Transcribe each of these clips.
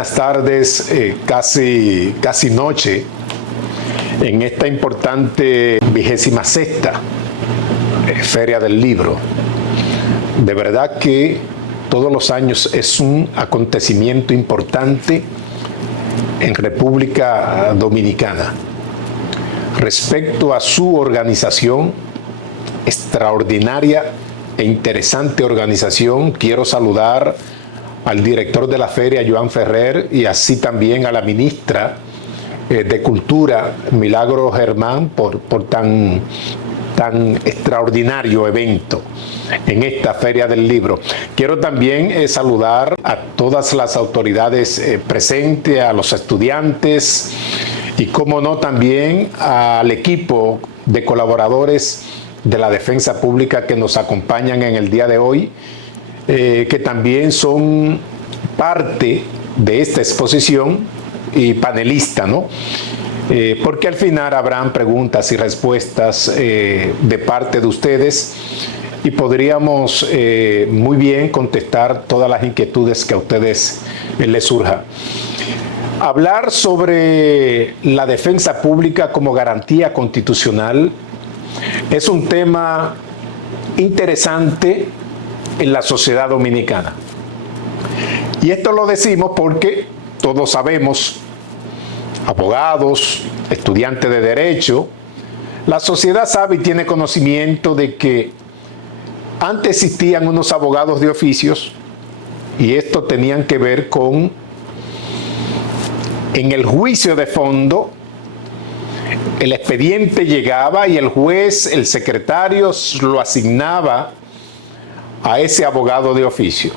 buenas tardes, casi noche, en esta importante 26ª Feria del Libro. De verdad que todos los años es un acontecimiento importante en República Dominicana. Respecto a su organización, extraordinaria e interesante organización, quiero saludar al director de la feria, Joan Ferrer, y así también a la ministra de Cultura, Milagro Germán, por tan extraordinario evento en esta Feria del Libro. Quiero también saludar a todas las autoridades presentes, a los estudiantes y, como no, también al equipo de colaboradores de la Defensa Pública que nos acompañan en el día de hoy, que también son parte de esta exposición y panelistas, ¿no? Porque al final habrán preguntas y respuestas de parte de ustedes y podríamos muy bien contestar todas las inquietudes que a ustedes les surjan. Hablar sobre la defensa pública como garantía constitucional es un tema interesante en la sociedad dominicana. Y esto lo decimos porque todos sabemos, abogados, estudiantes de derecho, la sociedad sabe y tiene conocimiento de que antes existían unos abogados de oficios y esto tenían que ver con, en el juicio de fondo, el expediente llegaba y el juez, el secretario, lo asignaba a ese abogado de oficio.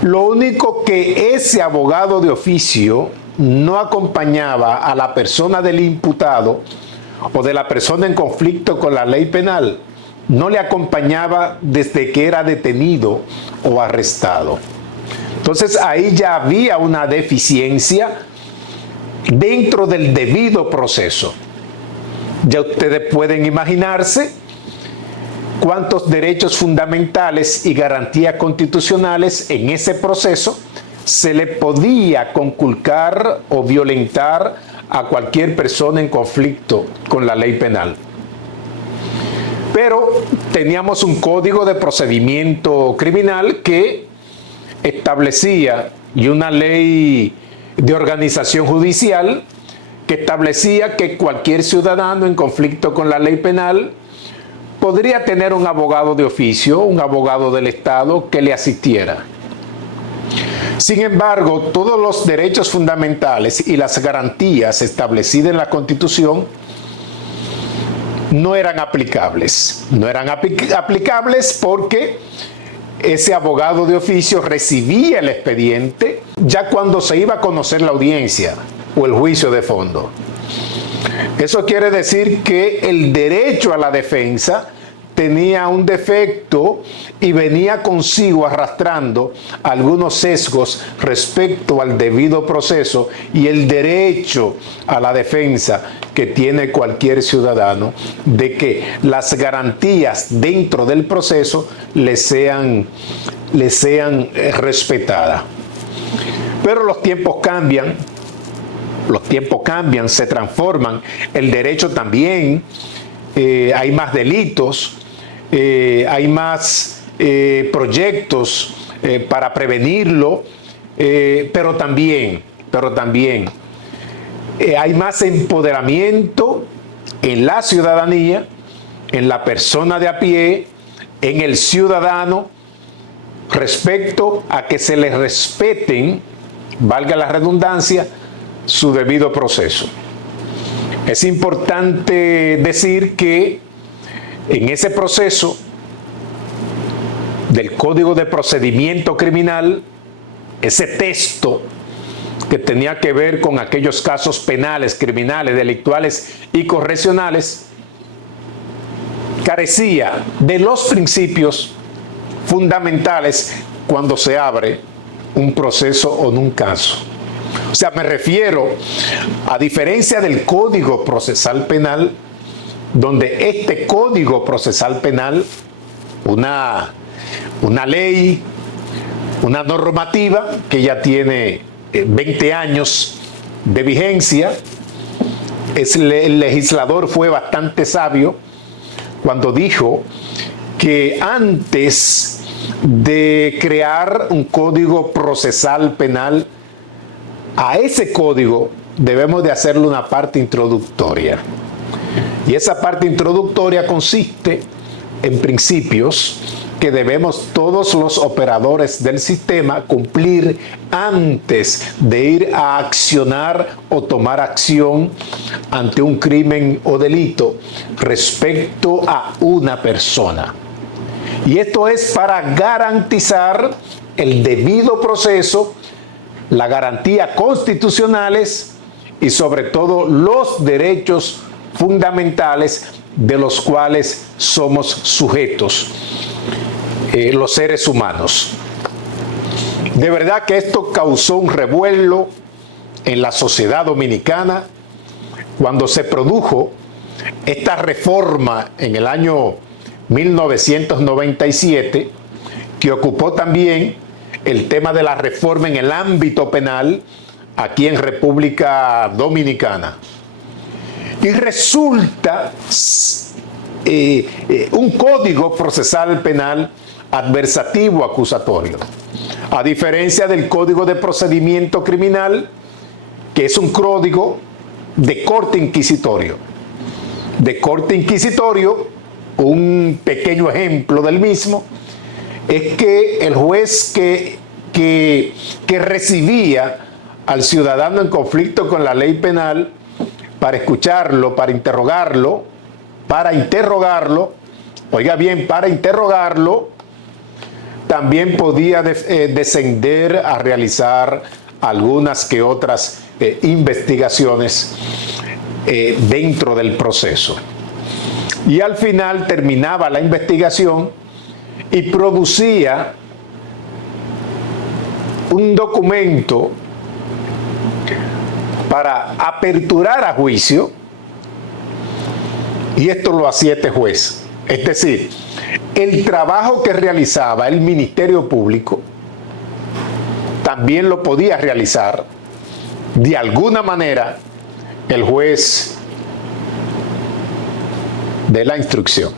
Lo único que ese abogado de oficio no acompañaba a la persona del imputado o de la persona en conflicto con la ley penal, no le acompañaba desde que era detenido o arrestado. Entonces ahí ya había una deficiencia dentro del debido proceso. Ya ustedes pueden imaginarse cuántos derechos fundamentales y garantías constitucionales en ese proceso se le podía conculcar o violentar a cualquier persona en conflicto con la ley penal. Pero teníamos un código de procedimiento criminal que establecía, y una ley de organización judicial que establecía que cualquier ciudadano en conflicto con la ley penal podría tener un abogado de oficio, un abogado del Estado que le asistiera. Sin embargo, todos los derechos fundamentales y las garantías establecidas en la Constitución no eran aplicables. No eran aplicables porque ese abogado de oficio recibía el expediente ya cuando se iba a conocer la audiencia o el juicio de fondo. Eso quiere decir que el derecho a la defensa tenía un defecto y venía consigo arrastrando algunos sesgos respecto al debido proceso y el derecho a la defensa que tiene cualquier ciudadano de que las garantías dentro del proceso le sean respetadas. Pero los tiempos cambian, se transforman, el derecho también, hay más delitos, hay más proyectos para prevenirlo, pero también hay más empoderamiento en la ciudadanía, en la persona de a pie, en el ciudadano, respecto a que se les respeten, valga la redundancia, su debido proceso. Es importante decir que en ese proceso del Código de Procedimiento Criminal, ese texto que tenía que ver con aquellos casos penales, criminales, delictuales y correccionales, carecía de los principios fundamentales cuando se abre un proceso o un caso. O sea, me refiero, a diferencia del Código Procesal Penal, donde este Código Procesal Penal, una ley una normativa que ya tiene 20 años de vigencia. El legislador fue bastante sabio cuando dijo que antes de crear un código procesal penal, a ese código debemos de hacerle una parte introductoria. Y esa parte introductoria consiste en principios que debemos todos los operadores del sistema cumplir antes de ir a accionar o tomar acción ante un crimen o delito respecto a una persona. Y esto es para garantizar el debido proceso, la garantía constitucionales y sobre todo los derechos fundamentales de los cuales somos sujetos, los seres humanos. De verdad que esto causó un revuelo en la sociedad dominicana cuando se produjo esta reforma en el año 1997, que ocupó también el tema de la reforma en el ámbito penal aquí en República Dominicana. Y resulta un código procesal penal adversativo acusatorio, a diferencia del Código de Procedimiento Criminal, que es un código de corte inquisitorio. De corte inquisitorio, un pequeño ejemplo del mismo, es que el juez que recibía al ciudadano en conflicto con la ley penal para escucharlo, para interrogarlo, oiga bien, para interrogarlo, también podía descender a realizar algunas que otras investigaciones dentro del proceso. Y al final terminaba la investigación y producía un documento para aperturar a juicio, y esto lo hacía este juez. Es decir, el trabajo que realizaba el Ministerio Público también lo podía realizar de alguna manera el juez de la instrucción.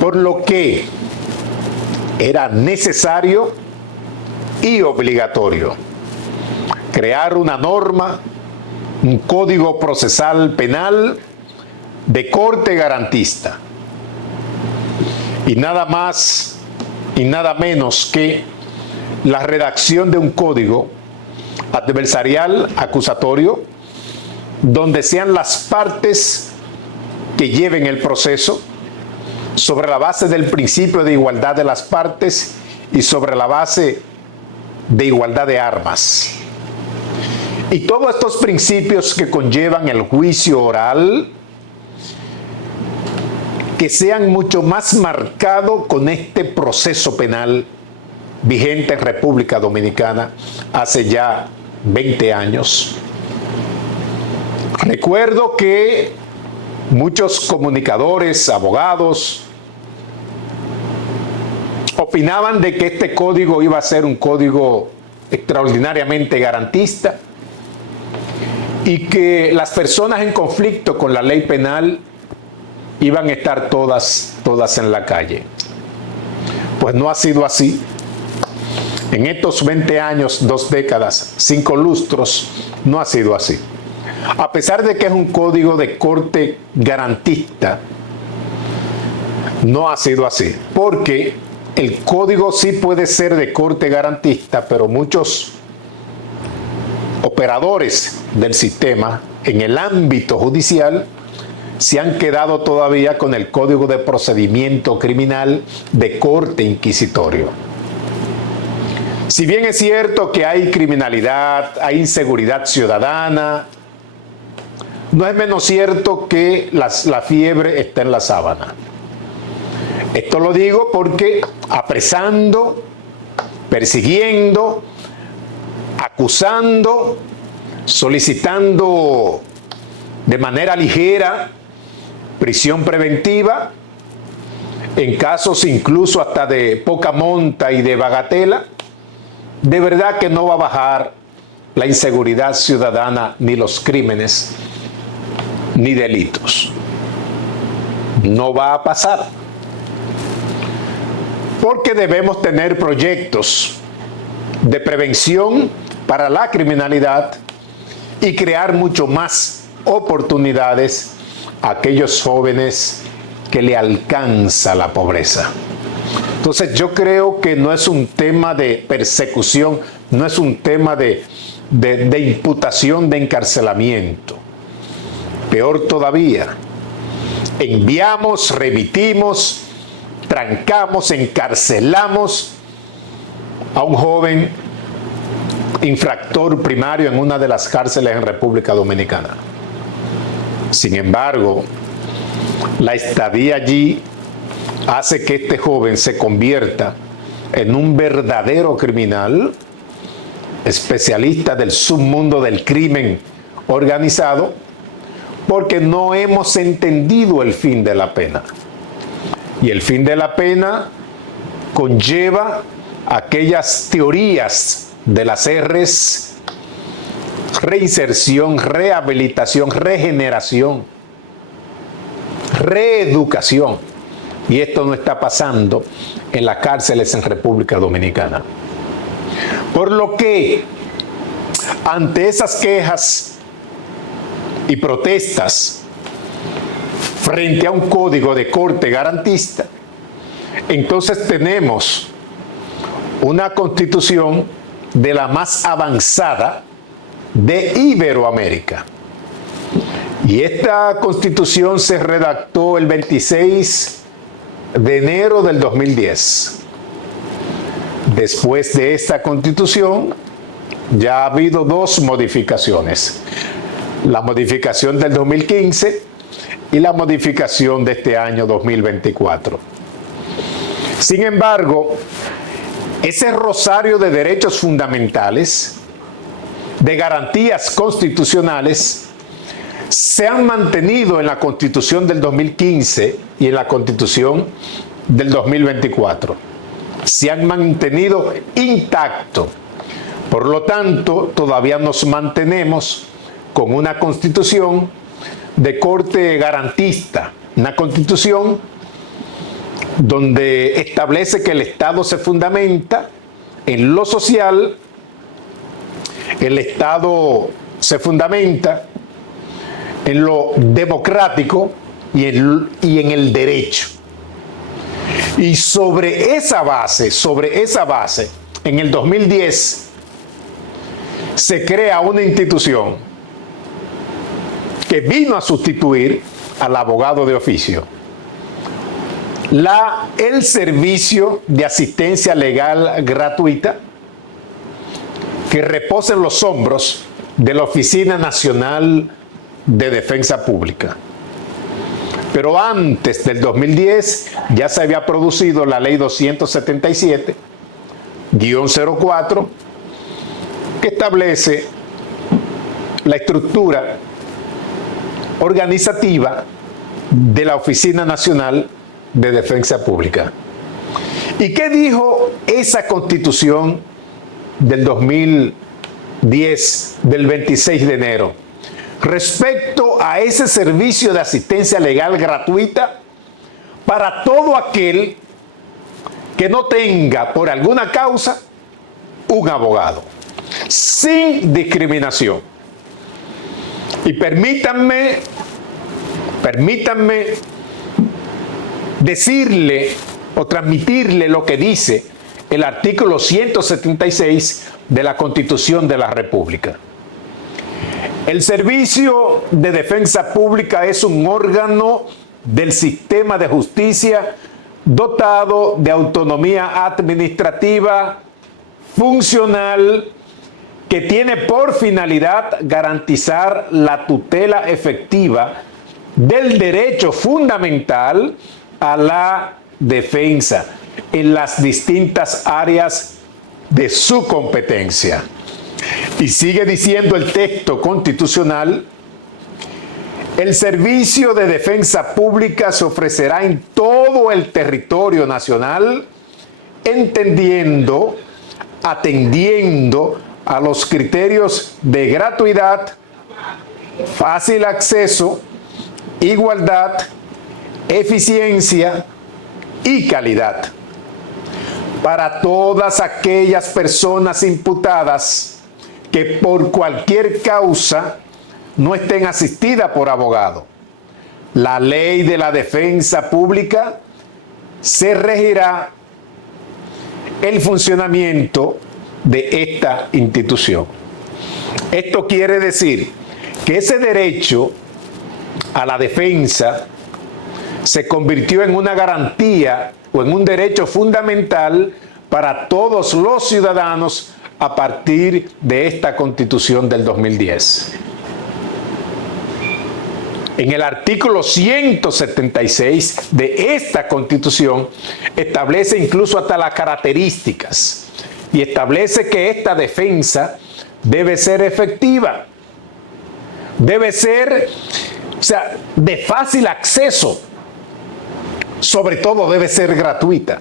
Por lo que era necesario y obligatorio crear una norma, un código procesal penal de corte garantista. Y nada más y nada menos que la redacción de un código adversarial acusatorio donde sean las partes que lleven el proceso sobre la base del principio de igualdad de las partes y sobre la base de igualdad de armas. Y todos estos principios que conllevan el juicio oral, que sean mucho más marcados con este proceso penal vigente en República Dominicana hace ya 20 años. Recuerdo que muchos comunicadores, abogados, opinaban de que este código iba a ser un código extraordinariamente garantista y que las personas en conflicto con la ley penal iban a estar todas en la calle. Pues no ha sido así. En estos 20 años, 2 décadas, 5 lustros, no ha sido así. A pesar de que es un código de corte garantista, no ha sido así. Porque el código sí puede ser de corte garantista, pero muchos operadores del sistema en el ámbito judicial se han quedado todavía con el Código de Procedimiento Criminal de corte inquisitorio. Si bien es cierto que hay criminalidad, hay inseguridad ciudadana, no es menos cierto que la fiebre está en la sábana. Esto lo digo porque apresando, persiguiendo, acusando, solicitando de manera ligera prisión preventiva, en casos incluso hasta de poca monta y de bagatela, de verdad que no va a bajar la inseguridad ciudadana, ni los crímenes, ni delitos. No va a pasar. Porque debemos tener proyectos de prevención para la criminalidad y crear mucho más oportunidades a aquellos jóvenes que le alcanza la pobreza. Entonces yo creo que no es un tema de persecución, no es un tema de imputación, de encarcelamiento. Peor todavía, enviamos, remitimos, trancamos, encarcelamos a un joven infractor primario en una de las cárceles en República Dominicana. Sin embargo, la estadía allí hace que este joven se convierta en un verdadero criminal, especialista del submundo del crimen organizado, porque no hemos entendido el fin de la pena. Y el fin de la pena conlleva aquellas teorías de las R's: reinserción, rehabilitación, regeneración, reeducación. Y esto no está pasando en las cárceles en República Dominicana. Por lo que, ante esas quejas y protestas frente a un código de corte garantista, entonces tenemos una constitución de la más avanzada de Iberoamérica. Y esta constitución se redactó el 26 de enero del 2010. Después de esta constitución ya ha habido dos modificaciones: la modificación del 2015 y la modificación de este año 2024. Sin embargo, ese rosario de derechos fundamentales, de garantías constitucionales, se han mantenido en la Constitución del 2015 y en la Constitución del 2024. Se han mantenido intactos. Por lo tanto, todavía nos mantenemos con una Constitución de corte garantista, una Constitución donde establece que el Estado se fundamenta en lo social, el Estado se fundamenta en lo democrático y en el derecho. Y sobre esa base, en el 2010 se crea una institución que vino a sustituir al abogado de oficio: el Servicio de Asistencia Legal Gratuita, que reposa en los hombros de la Oficina Nacional de Defensa Pública. Pero antes del 2010 ya se había producido la Ley 277-04, que establece la estructura organizativa de la Oficina Nacional de Defensa Pública. ¿Y qué dijo esa Constitución del 2010, del 26 de enero? Respecto a ese servicio de asistencia legal gratuita para todo aquel que no tenga por alguna causa un abogado, sin discriminación. Y permítanme decirle o transmitirle lo que dice el artículo 176 de la Constitución de la República. El Servicio de Defensa Pública es un órgano del sistema de justicia dotado de autonomía administrativa, funcional, que tiene por finalidad garantizar la tutela efectiva del derecho fundamental a la defensa en las distintas áreas de su competencia. Y sigue diciendo el texto constitucional: El servicio de defensa pública se ofrecerá en todo el territorio nacional, atendiendo a los criterios de gratuidad, fácil acceso, igualdad, eficiencia y calidad para todas aquellas personas imputadas que por cualquier causa no estén asistidas por abogado. La ley de la defensa pública se regirá el funcionamiento de esta institución. Esto quiere decir que ese derecho a la defensa se convirtió en una garantía o en un derecho fundamental para todos los ciudadanos a partir de esta Constitución del 2010. En el artículo 176 de esta Constitución establece incluso hasta las características y establece que esta defensa debe ser efectiva, debe ser, de fácil acceso, sobre todo debe ser gratuita.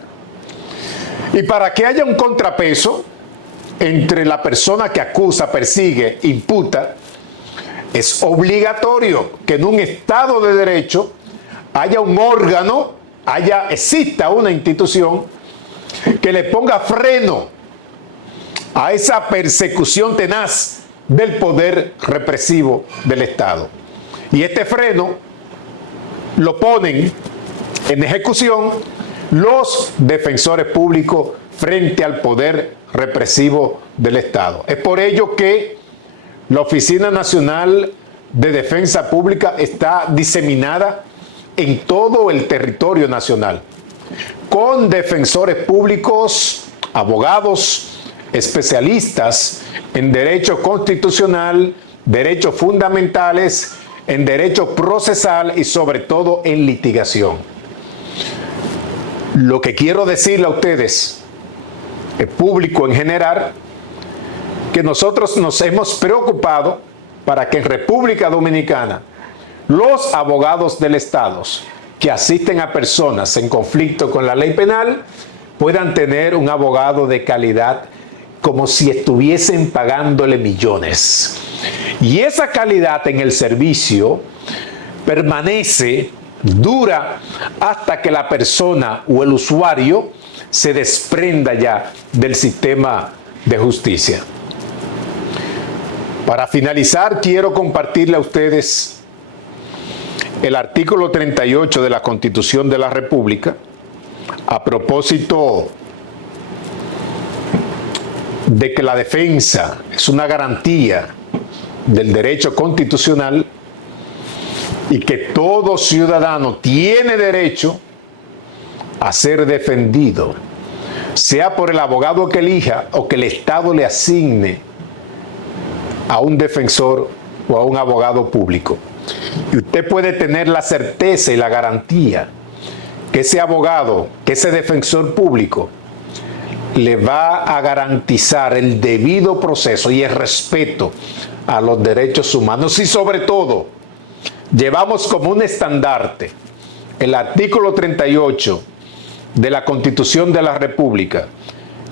Y para que haya un contrapeso entre la persona que acusa, persigue, imputa, es obligatorio que en un Estado de Derecho haya un órgano, exista una institución que le ponga freno a esa persecución tenaz del poder represivo del Estado. Y este freno lo ponen en ejecución los defensores públicos frente al poder represivo del Estado. Es por ello que la Oficina Nacional de Defensa Pública está diseminada en todo el territorio nacional, con defensores públicos, abogados, especialistas en derecho constitucional, derechos fundamentales, en derecho procesal y sobre todo en litigación. Lo que quiero decirle a ustedes, el público en general, que nosotros nos hemos preocupado para que en República Dominicana los abogados del Estado que asisten a personas en conflicto con la ley penal puedan tener un abogado de calidad como si estuviesen pagándole millones. Y esa calidad en el servicio permanece, dura, hasta que la persona o el usuario se desprenda ya del sistema de justicia. Para finalizar, quiero compartirle a ustedes el artículo 38 de la Constitución de la República a propósito de que la defensa es una garantía del derecho constitucional y que todo ciudadano tiene derecho a ser defendido, sea por el abogado que elija o que el Estado le asigne a un defensor o a un abogado público. Y usted puede tener la certeza y la garantía que ese abogado, que ese defensor público le va a garantizar el debido proceso y el respeto a los derechos humanos. Y sobre todo, llevamos como un estandarte el artículo 38 de la Constitución de la República,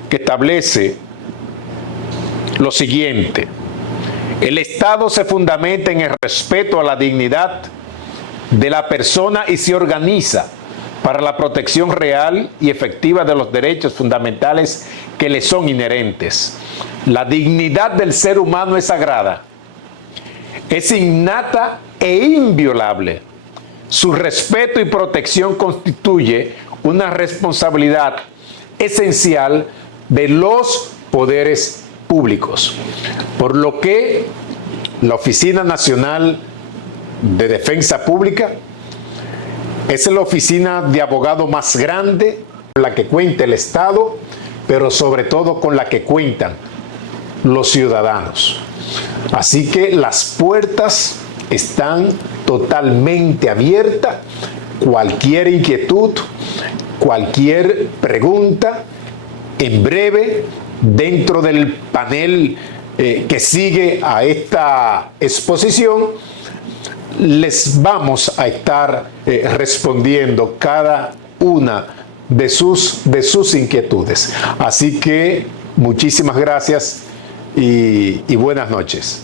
que establece lo siguiente: el Estado se fundamenta en el respeto a la dignidad de la persona y se organiza para la protección real y efectiva de los derechos fundamentales que le son inherentes. La dignidad del ser humano es sagrada, es innata e inviolable. Su respeto y protección constituye una responsabilidad esencial de los poderes públicos, por lo que la Oficina Nacional de Defensa Pública es la oficina de abogado más grande con la que cuenta el Estado, pero sobre todo con la que cuentan los ciudadanos. Así que las puertas están totalmente abiertas. Cualquier inquietud, cualquier pregunta, en breve, dentro del panel que sigue a esta exposición, les vamos a estar respondiendo cada una de sus inquietudes. Así que muchísimas gracias y buenas noches.